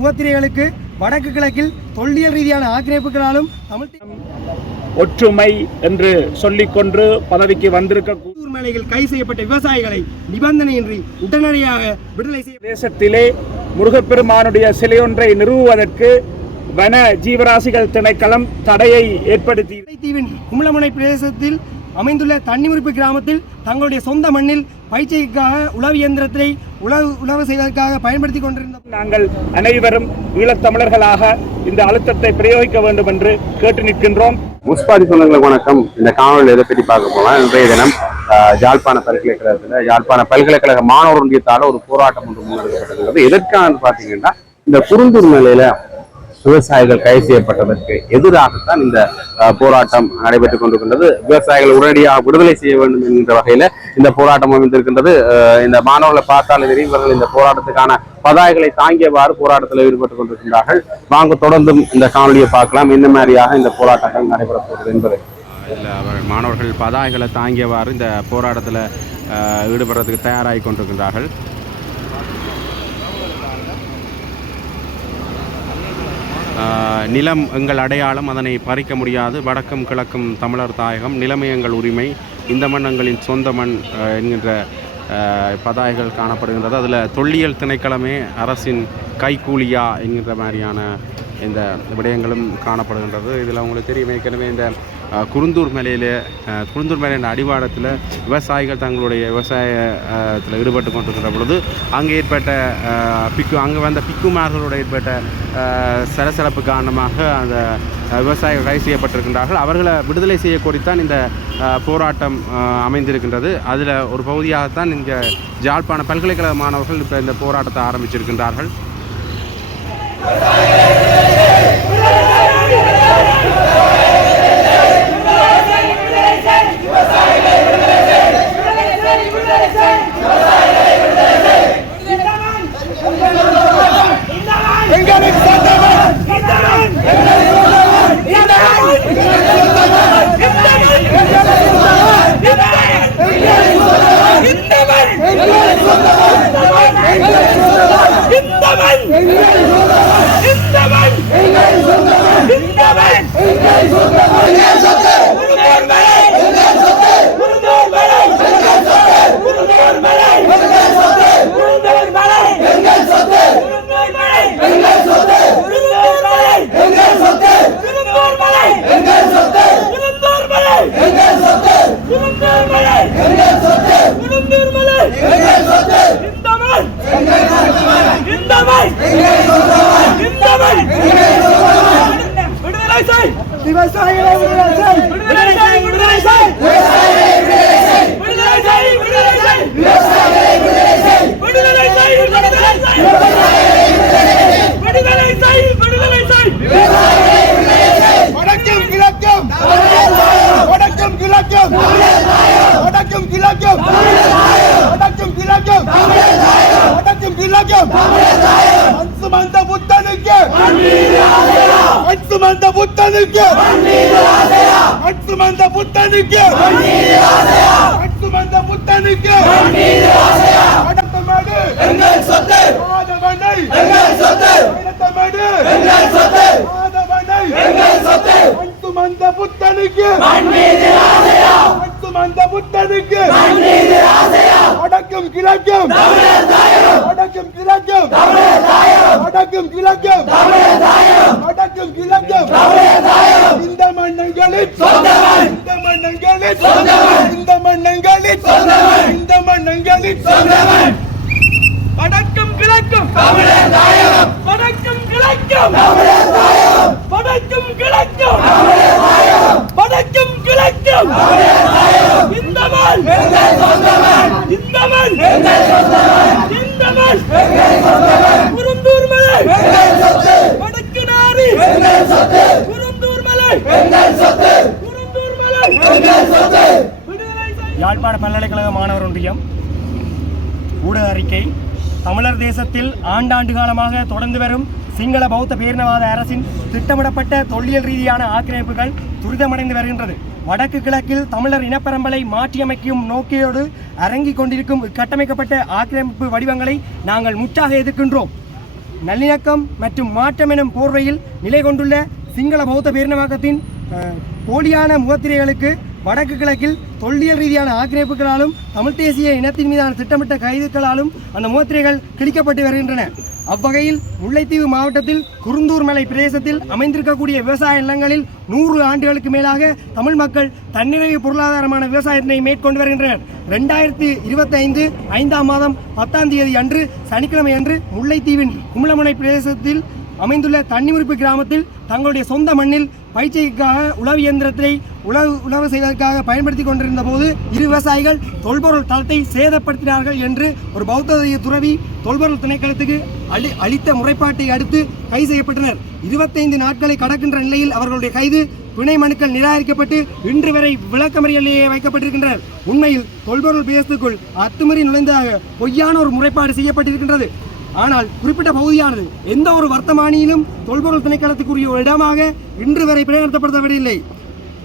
முகத்திரைகளுக்கு வடக்கு கிழக்கில் தொல்லியல் ரீதியான ஆக்கிரமிப்புகளாலும் தமிழ் ஒற்றுமை என்று சொல்லிக்கொண்டு பதவிக்கு வந்திருக்க உள்ளூர் மேலைகள் கைது செய்யப்பட்ட விவசாயிகளை நிபந்தனையின்றி உடனடியாக விடுதலை செய்ய தேசத்திலே முருகப்பெருமானுடைய சிலையொன்றை நிறுவுவதற்கு வன ஜீவராசிகள் திணைக்களம் தடையை ஏற்படுத்தி தீவின் குமலமுனை பிரதேசத்தில் அமைந்துள்ள தண்ணிமுறிப்பு கிராமத்தில் தங்களுடைய சொந்த மண்ணில் பயிற்சிக்காக உழவு இயந்திரத்தை உழவு உழவு செய்வதற்காக பயன்படுத்தி கொண்டிருந்த நாங்கள் அனைவரும் ஈழத்தமிழர்களாக இந்த அழுத்தத்தை பிரயோகிக்க வேண்டும் என்று கேட்டு நிற்கின்றோம். முஸ்பாதி சொந்தங்களுக்கு வணக்கம். இந்த காணொலியில் எதை பற்றி பார்க்க போனால் இன்றைய தினம் யாழ்ப்பாண பல்கலைக்கழகத்தில் யாழ்ப்பாண பல்கலைக்கழக மாணவர் ஒன்றியத்தால் ஒரு போராட்டம் ஒன்று முன்னெடுக்கப்பட்டிருக்கிறது. எதற்கான பார்த்தீங்கன்னா இந்த குறுந்தூர் நிலையில விவசாயிகள் கைது செய்யப்பட்டதற்கு எதிராகத்தான் இந்த போராட்டம் நடைபெற்றுக் கொண்டிருக்கின்றது. விவசாயிகள் உடனடியாக விடுதலை செய்ய வேண்டும் என்கின்ற வகையில இந்த போராட்டம் அமைந்திருக்கின்றது. இந்த மாணவர்களை பார்த்தால் தெரியும் இவர்கள் இந்த போராட்டத்துக்கான பதாய்களை தாங்கியவாறு போராட்டத்தில் ஈடுபட்டுக் கொண்டிருக்கின்றார்கள். வாங்க தொடர்ந்தும் இந்த காணொலியை பார்க்கலாம். இந்த மாதிரியாக இந்த போராட்டங்கள் நடைபெறப் போகிறது என்பது. அவர் மாணவர்கள் பதாய்களை தாங்கியவாறு இந்த போராட்டத்தில் ஈடுபடுறதுக்கு தயாராகி கொண்டிருக்கின்றார்கள். நிலம் எங்கள் அடையாளம் அதனை பறிக்க முடியாது. வடக்கும் கிழக்கும் தமிழர் தாயகம் நிலைமை எங்கள் உரிமை. இந்த மண் எங்களின் சொந்த மண் என்கின்ற ஆஹ், பதாகைகள் காணப்படுகின்றது. அதில் தொல்லியல் திணைக்களமே அரசின் கைக்கூலியா என்கின்ற மாதிரியான இந்த விடயங்களும் காணப்படுகின்றது. இதில் உங்களுக்கு தெரியும். ஏற்கனவே இந்த குருந்தூர் மலையில் குருந்தூர் மலையின் அடிவாரத்தில் விவசாயிகள் தங்களுடைய விவசாயத்தில் ஈடுபட்டு கொண்டிருக்கிற பொழுது அங்கே ஏற்பட்ட பிக்கு அங்கே வந்த பிக்குமார்களோடு ஏற்பட்ட சலசலப்பு காரணமாக அந்த விவசாயிகள் கைது செய்யப்பட்டிருக்கின்றார்கள். அவர்களை விடுதலை செய்யக்கோரித்தான் இந்த போராட்டம் அமைந்திருக்கின்றது. அதில் ஒரு பகுதியாகத்தான் இங்கே ஜாழ்ப்பாண பல்கலைக்கழக மாணவர்கள் இப்போ இந்த போராட்டத்தை ஆரம்பிச்சிருக்கின்றார்கள். விவசாயிகளை புத்தனுக்கு அன்சுமந்த புத்தனுக்கு வடத்தமடு எங்கள் சொத்து. மாதவனை எங்கள் சொத்து. வடத்தமடு எங்கள் சொத்து. மாதவனை எங்கள் சொத்து. அன்சுமந்த புத்தனுக்கு அன்சுமந்த புத்தனுக்கு வடக்கும் கிழக்கும். வடக்கும் கிழக்கும். வடக்கும் கிழக்கும். வடக்கும் கிழக்கும் இந்த மன்னங்களின் இந்த மன்னங்களின் இந்த மன்னங்களின் இந்த மன்னங்களின் வடக்கும் கிழக்கும். வடக்கும் கிழக்கும். வடக்கும் கிழக்கும். வடக்கும் கிழக்கும். இந்த மண் இந்த மண் இந்த மண் குருந்தூர் மலை. வடக்கு நாரி. குருந்தூர் மலை. குருந்தூர் மலை. விடுதலை செய் யாழ்ப்பாண பல்கலைக்கழக மாணவர் ஒன்றியம் ஊடக அறிக்கை தமிழர் தேசத்தில் ஆண்டாண்டு காலமாக தொடர்ந்து வரும் சிங்கள பௌத்த பேரினவாத அரசின் திட்டமிடப்பட்ட தொல்லியல் ரீதியான ஆக்கிரமிப்புகள் துரிதமடைந்து வருகின்றது. வடக்கு கிழக்கில் தமிழர் இனப்பரம்பலை மாற்றியமைக்கும் நோக்கியோடு அரங்கிக் கொண்டிருக்கும் கட்டமைக்கப்பட்ட ஆக்கிரமிப்பு வடிவங்களை நாங்கள் முற்றாக எதிர்க்கின்றோம். நல்லிணக்கம் மற்றும் மாற்றம் எனும் போர்வையில் நிலை கொண்டுள்ள சிங்கள பௌத்த பேரினவாக்கத்தின் போலியான முகத்திரைகளுக்கு வடக்கு கிழக்கில் தொல்லியல் ரீதியான ஆக்கிரமிப்புகளாலும் தமிழ் தேசிய இனத்தின் மீதான திட்டமிட்ட கைதுகளாலும் அந்த முகத்திரைகள் கிழிக்கப்பட்டு வருகின்றன. அவ்வகையில் முல்லைத்தீவு மாவட்டத்தில் குருந்தூர் மலை பிரதேசத்தில் அமைந்திருக்கக்கூடிய விவசாய நிலங்களில் நூறு ஆண்டுகளுக்கு மேலாக தமிழ் மக்கள் தன்னிறைவு பொருளாதாரமான விவசாயத்தினை மேற்கொண்டு வருகின்றனர். ரெண்டாயிரத்தி இருபத்தைந்து ஐந்தாம் மாதம் பத்தாம் தேதி அன்று சனிக்கிழமை அன்று முல்லைத்தீவின் கும்பலமுனை பிரதேசத்தில் அமைந்துள்ள தன்னிமுறிப்பு கிராமத்தில் தங்களுடைய சொந்த மண்ணில் பயிற்சிக்காக உழவு இயந்திரத்தை உழவு உழவு செய்வதற்காக பயன்படுத்தி கொண்டிருந்த போது இரு விவசாயிகள் தொல்பொருள் தளத்தை சேதப்படுத்தினார்கள் என்று ஒரு பௌத்த துறவி தொல்பொருள் திணைக்களத்துக்கு அளி அளித்த முறைப்பாட்டை அடுத்து கைது செய்யப்பட்டனர். இருபத்தைந்து நாட்களை கடக்கின்ற நிலையில் அவர்களுடைய கைது பிணை மனுக்கள் நிராகரிக்கப்பட்டு இன்று வரை விளக்கமறியலையே வைக்கப்பட்டிருக்கின்றனர். உண்மையில் தொல்பொருள் பேசுக்குள் அத்துமீறி நுழைந்ததாக பொய்யான ஒரு முறைப்பாடு செய்யப்பட்டிருக்கின்றது. ஆனால் குறிப்பிட்ட பகுதியானது எந்த ஒரு வர்த்தமானியிலும் தொல்பொருள் திணைக்களத்துக்குரிய ஒரு இடமாக இன்று வரை பிரயோகப்படுத்தப்படவில்லை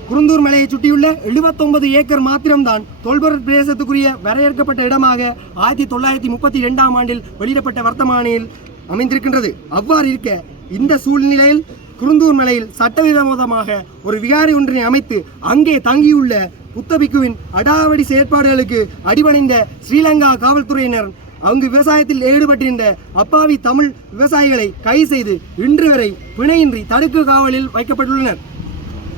குருந்தூர் மலையை சுற்றியுள்ள 79 ஏக்கர் மாத்திரம்தான் தொல்பொருள் பிரதேசத்துக்குரிய வரையறுக்கப்பட்ட இடமாக ஆயிரத்தி தொள்ளாயிரத்தி முப்பத்தி ரெண்டாம் ஆண்டில் வெளியிடப்பட்ட வர்த்தமானியில் அமைந்திருக்கின்றது. அவ்வாறு இருக்க இந்த சூழ்நிலையில் குருந்தூர் மலையில் சட்டவிரோதமாக ஒரு விகாரி ஒன்றினை அமைத்து அங்கே தங்கியுள்ள புத்தபிக்குவின் அடாவடி செயற்பாடுகளுக்கு அடிபணிந்த ஸ்ரீலங்கா காவல்துறையினர் அங்கு விவசாயத்தில் ஈடுபட்டிருந்த அப்பாவி தமிழ் விவசாயிகளை கைது செய்து இன்று வரை பிணையின்றி தடுக்கு காவலில் வைக்கப்பட்டுள்ளனர்.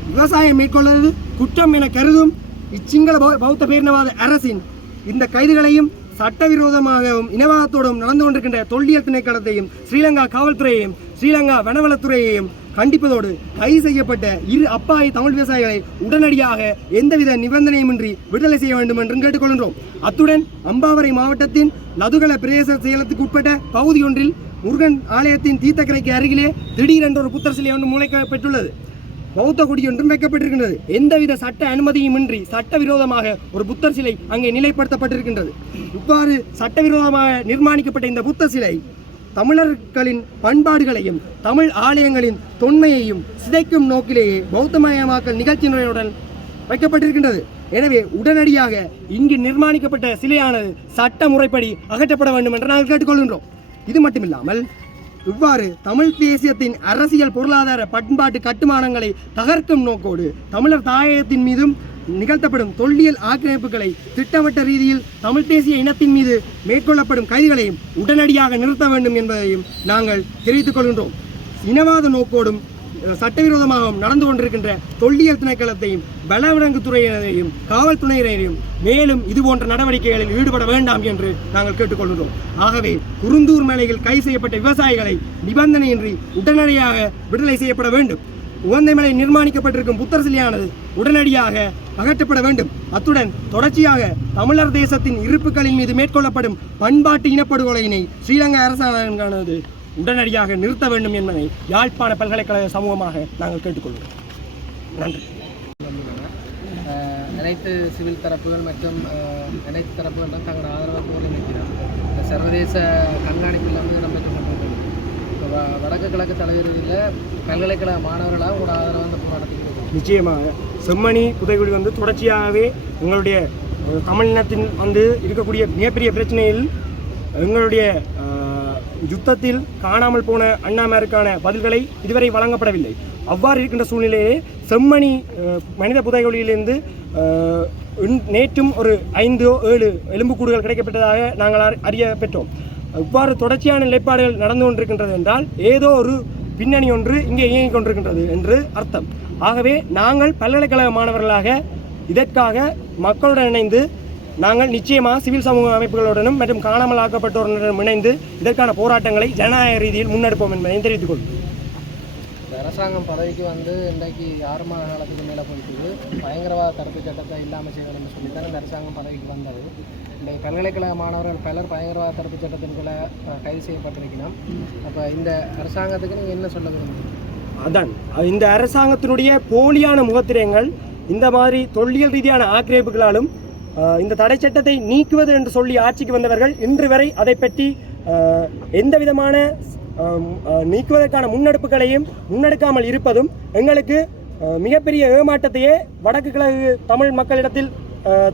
விவசாயம் மேற்கொள்வது குற்றம் என கருதும் இச்சிங்கள பௌ- பௌத்த பேரினவாத அரசின் இந்த கைதுகளையும் சட்டவிரோதமாகவும் இனவாதத்தோடும் நடந்து கொண்டிருக்கின்ற தொல்லியல் திணைக்களத்தையும் ஸ்ரீலங்கா காவல்துறையையும் ஸ்ரீலங்கா வனவளத்துறையையும் கண்டிப்பதோடு கைது செய்யப்பட்ட இரு அப்பாவி தமிழ் விவசாயிகளை உடனடியாக எந்தவித நிபந்தனையுமின்றி விடுதலை செய்ய வேண்டும் என்றும் கேட்டுக்கொள்கின்றோம். அத்துடன் அம்பாவரை மாவட்டத்தின் நதுகல பிரதேச செயலத்துக்கு உட்பட்ட பகுதியொன்றில் முருகன் ஆலயத்தின் தீர்த்தக்கரைக்கு அருகிலே திடீரென்ற ஒரு புத்தர் சிலை ஒன்று முளைக்கப்பட்டுள்ளது பௌத்த கொடி என்றும் வைக்கப்பட்டிருக்கின்றது. எந்தவித சட்ட அனுமதியுமின்றி சட்டவிரோதமாக ஒரு புத்தர் சிலை அங்கே நிலைப்படுத்தப்பட்டிருக்கின்றது. இவ்வாறு சட்டவிரோதமாக நிர்மாணிக்கப்பட்ட இந்த புத்தர் சிலை தமிழர்களின் பண்பாடுகளையும் தமிழ் ஆலயங்களின் தொன்மையையும் சிதைக்கும் நோக்கிலேயே பௌத்தமயமாக்கல் நிகழ்ச்சியினுடன் வைக்கப்பட்டிருக்கின்றது. எனவே உடனடியாக இங்கு நிர்மாணிக்கப்பட்ட சிலையானது சட்ட முறைப்படி அகற்றப்பட வேண்டும் என்று நாங்கள் கேட்டுக்கொள்கின்றோம். இது மட்டுமில்லாமல் இவ்வாறு தமிழ் தேசியத்தின் அரசியல் பொருளாதார பண்பாட்டு கட்டுமானங்களை தகர்க்கும் நோக்கோடு தமிழர் தாயகத்தின் மீதும் நிகழ்த்தப்படும் தொல்லியல் ஆக்கிரமிப்புகளை திட்டமிட்ட ரீதியில் தமிழ் தேசிய இனத்தின் மீது மேற்கொள்ளப்படும் கைதுகளையும் உடனடியாக நிறுத்த வேண்டும் என்பதையும் நாங்கள் தெரிவித்துக் கொள்கின்றோம். இனவாத நோக்கோடும் சட்டவிரோதமாகவும் நடந்து கொண்டிருக்கின்ற தொல்லியல் திணைக்களத்தையும் பலவிலங்கு துறையினரையும் காவல்துறையினரையும் மேலும் இதுபோன்ற நடவடிக்கைகளில் ஈடுபட வேண்டாம் என்று நாங்கள் கேட்டுக்கொள்கிறோம் ஆகவே குருந்தூர் மலையில் கைது செய்யப்பட்ட விவசாயிகளை நிபந்தனையின்றி உடனடியாக விடுதலை செய்யப்பட வேண்டும். உவந்தை மலை நிர்மாணிக்கப்பட்டிருக்கும் புத்தர் சிலையானது உடனடியாக அகற்றப்பட வேண்டும். அத்துடன் தொடர்ச்சியாக தமிழர் தேசத்தின் இருப்புகளின் மீது மேற்கொள்ளப்படும் பண்பாட்டு இனப்படுகொலையினை ஸ்ரீலங்கா அரசாங்கமானது உடனடியாக நிறுத்த வேண்டும் என்பதை யாழ்ப்பாண பல்கலைக்கழக சமூகமாக நாங்கள் கேட்டுக்கொள்கிறோம். நன்றி. அனைத்து சிவில் தரப்புகள் மற்றும் அனைத்து தரப்புகளும் தங்களோட ஆதரவு நிற்கிறோம் சர்வதேச கண்காணிப்பில் வந்து நம்ம வடக்கு கிழக்கு தலைவர்களில் பல்கலைக்கழக மாணவர்களாக உங்களோட ஆதரவு அந்த போராட்டத்துக்கு நிச்சயமாக. செம்மணி புதைகுழி வந்து தொடர்ச்சியாகவே எங்களுடைய தமிழினத்தின் வந்து இருக்கக்கூடிய மிகப்பெரிய பிரச்சனையில் எங்களுடைய யுத்தத்தில் காணாமல் போன அண்ணாமாருக்கான பதில்களை இதுவரை வழங்கப்படவில்லை. அவ்வாறு இருக்கின்ற சூழ்நிலையே செம்மணி மனித புதைகுழியிலிருந்து நேற்றும் ஒரு ஐந்தோ ஏழு எலும்புக்கூடுகள் கிடைக்கப்பட்டதாக நாங்கள் அறி- அறிய பெற்றோம். இவ்வாறு தொடர்ச்சியான நிலைப்பாடுகள் நடந்து கொண்டிருக்கின்றது என்றால் ஏதோ ஒரு பின்னணி ஒன்று இங்கே இயங்கிக் கொண்டிருக்கின்றது என்று அர்த்தம். ஆகவே நாங்கள் பல்கலைக்கழக மாணவர்களாக இதற்காக மக்களுடன் இணைந்து நாங்கள் நிச்சயமாக சிவில் சமூக அமைப்புகளுடனும் மற்றும் காணாமல் ஆக்கப்பட்டோருடனும் இணைந்து இதற்கான போராட்டங்களை ஜனநாயக ரீதியில் முன்னெடுப்போம் என்பதை தெரிவித்துக் கொள்வோம் அரசாங்கம் பதவிக்கு வந்து இன்றைக்கு ஆறு மாத காலத்துக்கு மேலே போயிட்டு பயங்கரவாத தடுப்பு சட்டத்தை இல்லாமல் செய்யணும்னு சொல்லி தான் இந்த அரசாங்கம் பதவிக்கு வந்தது. இந்த பல்கலைக்கழக மாணவர்கள் பலர் பயங்கரவாத தடுப்பு சட்டத்தின் கீழே கைது செய்யப்பட்டிருக்கணும் அப்போ இந்த அரசாங்கத்துக்கு நீங்கள் என்ன சொல்ல விரும்புகிறீங்க அதான். இந்த அரசாங்கத்தினுடைய போலியான முகத்திரங்கள் இந்த மாதிரி தொல்லியல் ரீதியான ஆக்கிரமிப்புகளாலும் இந்த தடை சட்டத்தை நீக்குவது என்று சொல்லி ஆட்சிக்கு வந்தவர்கள் இன்று வரை அதை பற்றி எந்த விதமான நீக்குவதற்கான முன்னெடுப்புகளையும் முன்னெடுக்காமல் இருப்பதும் எங்களுக்கு மிகப்பெரிய ஏமாற்றத்தையே வடக்கு கிழக்கு தமிழ் மக்களிடத்தில்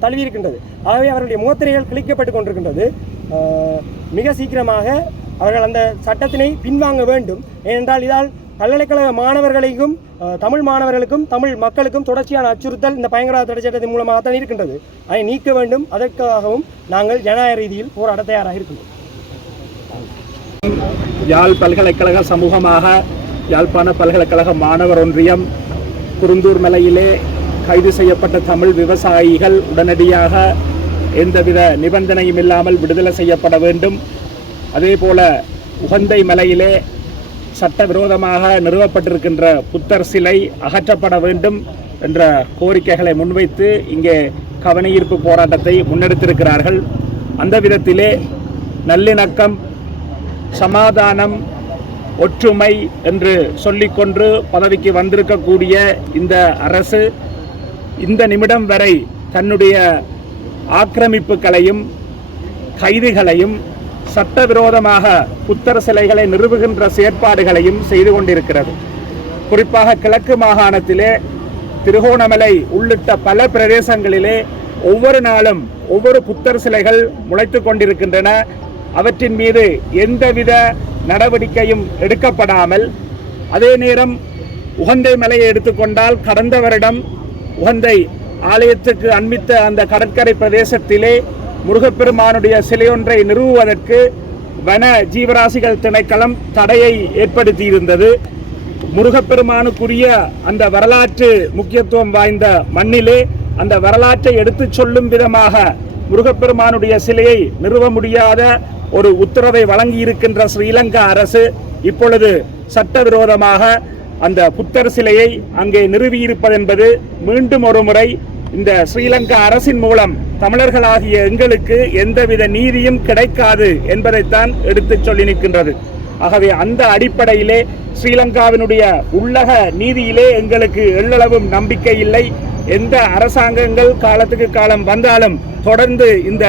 தழுவியிருக்கின்றது. ஆகவே அவர்களுடைய முகத்திரைகள் கிழிக்கப்பட்டு கொண்டிருக்கின்றது. மிக சீக்கிரமாக அவர்கள் அந்த சட்டத்தினை பின்வாங்க வேண்டும். ஏனென்றால் இதால் பல்கலைக்கழக மாணவர்களையும் தமிழ் மாணவர்களுக்கும் தமிழ் மக்களுக்கும் தொடர்ச்சியான அச்சுறுத்தல் இந்த பயங்கரவாத தடை சட்டத்தின் மூலமாக தான் இருக்கின்றது. அதை நீக்க வேண்டும். அதற்காகவும் நாங்கள் ஜனநாயக ரீதியில் போராட தயாராக இருக்கின்றோம். யாழ் பல்கலைக்கழக சமூகமாக யாழ்ப்பாண பல்கலைக்கழக மாணவர் ஒன்றியம் குருந்தூர் மலையிலே கைது செய்யப்பட்ட தமிழ் விவசாயிகள் உடனடியாக எந்தவித நிபந்தனையும் இல்லாமல் விடுதலை செய்யப்பட வேண்டும். அதேபோல உகந்தை மலையிலே சட்டவிரோதமாக நிறுவப்பட்டிருக்கின்ற புத்தர் சிலை அகற்றப்பட வேண்டும் என்ற கோரிக்கைகளை முன்வைத்து இங்கே கவனஈர்ப்பு போராட்டத்தை முன்னெடுத்திருக்கிறார்கள். அந்த விதத்திலே நல்லிணக்கம் சமாதானம் ஒற்றுமை என்று சொல்லிக்கொண்டு பதவிக்கு வந்திருக்கக்கூடிய இந்த அரசு இந்த நிமிடம் வரை தன்னுடைய ஆக்கிரமிப்புகளையும் கைதுகளையும் சட்டவிரோதமாக புத்தர் சிலைகளை நிறுவுகின்ற செயற்பாடுகளையும் செய்து கொண்டிருக்கிறது. குறிப்பாக கிழக்கு மாகாணத்திலே திருகோணமலை உள்ளிட்ட பல பிரதேசங்களிலே ஒவ்வொரு நாளும் ஒவ்வொரு புத்தர் சிலைகள் முளைத்து கொண்டிருக்கின்றன. அவற்றின் மீது எந்தவித நடவடிக்கையும் எடுக்கப்படாமல் அதே நேரம் உகந்தை மலையை எடுத்துக்கொண்டால் கடந்த வருடம் உகந்தை ஆலயத்துக்கு அண்மித்த அந்த கடற்கரை பிரதேசத்திலே முருகப்பெருமானுடைய சிலையொன்றை நிறுவுவதற்கு வன ஜீவராசிகள் திணைக்களம் தடையை ஏற்படுத்தியிருந்தது. முருகப்பெருமானுக்குரிய அந்த வரலாற்று முக்கியத்துவம் வாய்ந்த மண்ணிலே அந்த வரலாற்றை எடுத்துச் சொல்லும் விதமாக முருகப்பெருமானுடைய சிலையை நிறுவ முடியாத ஒரு உத்தரவை வழங்கியிருக்கின்ற ஸ்ரீலங்கா அரசு இப்பொழுது சட்டவிரோதமாக அந்த புத்தர் சிலையை அங்கே நிறுவியிருப்பதென்பது மீண்டும் ஒரு முறை இந்த ஸ்ரீலங்கா அரசின் மூலம் தமிழர்களாகிய எங்களுக்கு எந்தவித நீதியும் கிடைக்காது என்பதைத்தான் எடுத்துச் சொல்லி நிற்கின்றது. ஆகவே அந்த அடிப்படையிலே ஸ்ரீலங்காவினுடைய உள்ளக நீதியிலே எங்களுக்கு எள்ளளவும் நம்பிக்கை இல்லை. எந்த அரசாங்கங்கள் காலத்துக்கு காலம் வந்தாலும் தொடர்ந்து இந்த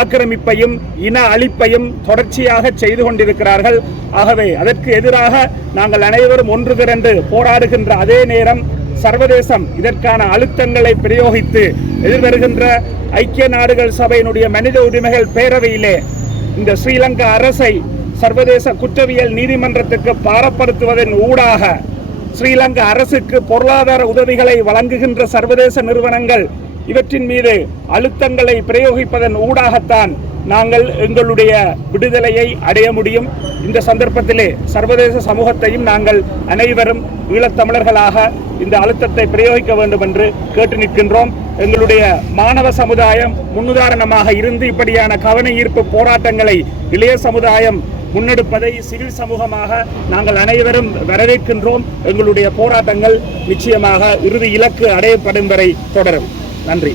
ஆக்கிரமிப்பையும் இன அழிப்பையும் தொடர்ச்சியாக செய்து கொண்டிருக்கிறார்கள். ஆகவே அதற்கு எதிராக நாங்கள் அனைவரும் ஒன்று திரண்டு போராடுகின்ற அதே நேரம் சர்வதேசம் இதற்கான அழுத்தங்களை பிரயோகித்து எதிர்வருகின்ற ஐக்கிய நாடுகள் சபையினுடைய மனித உரிமைகள் பேரவையிலே இந்த ஸ்ரீலங்கா அரசை சர்வதேச குற்றவியல் நீதிமன்றத்துக்கு பாரப்படுத்துவதன் ஊடாக ஸ்ரீலங்கா அரசுக்கு பொருளாதார உதவிகளை வழங்குகின்ற சர்வதேச நிறுவனங்கள் இவற்றின் மீது அழுத்தங்களை பிரயோகிப்பதன் ஊடாகத்தான் நாங்கள் எங்களுடைய விடுதலையை அடைய முடியும். இந்த சந்தர்ப்பத்திலே சர்வதேச சமூகத்தையும் நாங்கள் அனைவரும் ஈழத்தமிழர்களாக இந்த அழுத்தத்தை பிரயோகிக்க வேண்டும் என்று கேட்டு நிற்கின்றோம். எங்களுடைய மாணவ சமுதாயம் முன்னுதாரணமாக இருந்து இப்படியான கவன ஈர்ப்பு போராட்டங்களை இளைய சமுதாயம் முன்னெடுப்பதை சிவில் சமூகமாக நாங்கள் அனைவரும் வரவேற்கின்றோம். எங்களுடைய போராட்டங்கள் நிச்சயமாக இறுதி இலக்கு அடையப்படும் வரை தொடரும். நன்றி.